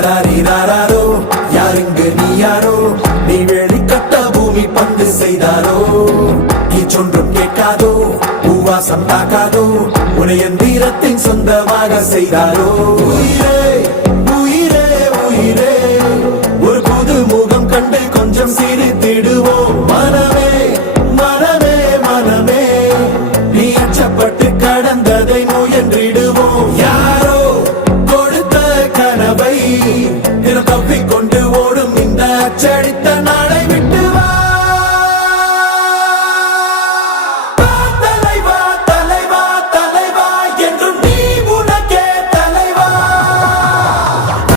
ராராரிராரோ யாருங்க நீ யாரோ நீ வேலி கட்ட பூமி பந்து செய்தாரோ சொன்றும் கேட்காதோ பூவாசம் தாக்காதோ உனைய வீரத்தின் சொந்தமாக செய்தாரோ உயிரே உயிரே உயிரே ஒரு புது முகம் கண்டு கொஞ்சம் சிரித்திடுவோம் மனமே மனமே மனமே நீ அச்சப்பட்டு கடந்ததை முயன்றிடுவோம் யாரோ கொடுத்த கனவை தினம் தப்பிக்கொண்டு ஓடும் இந்த அச்சடித்த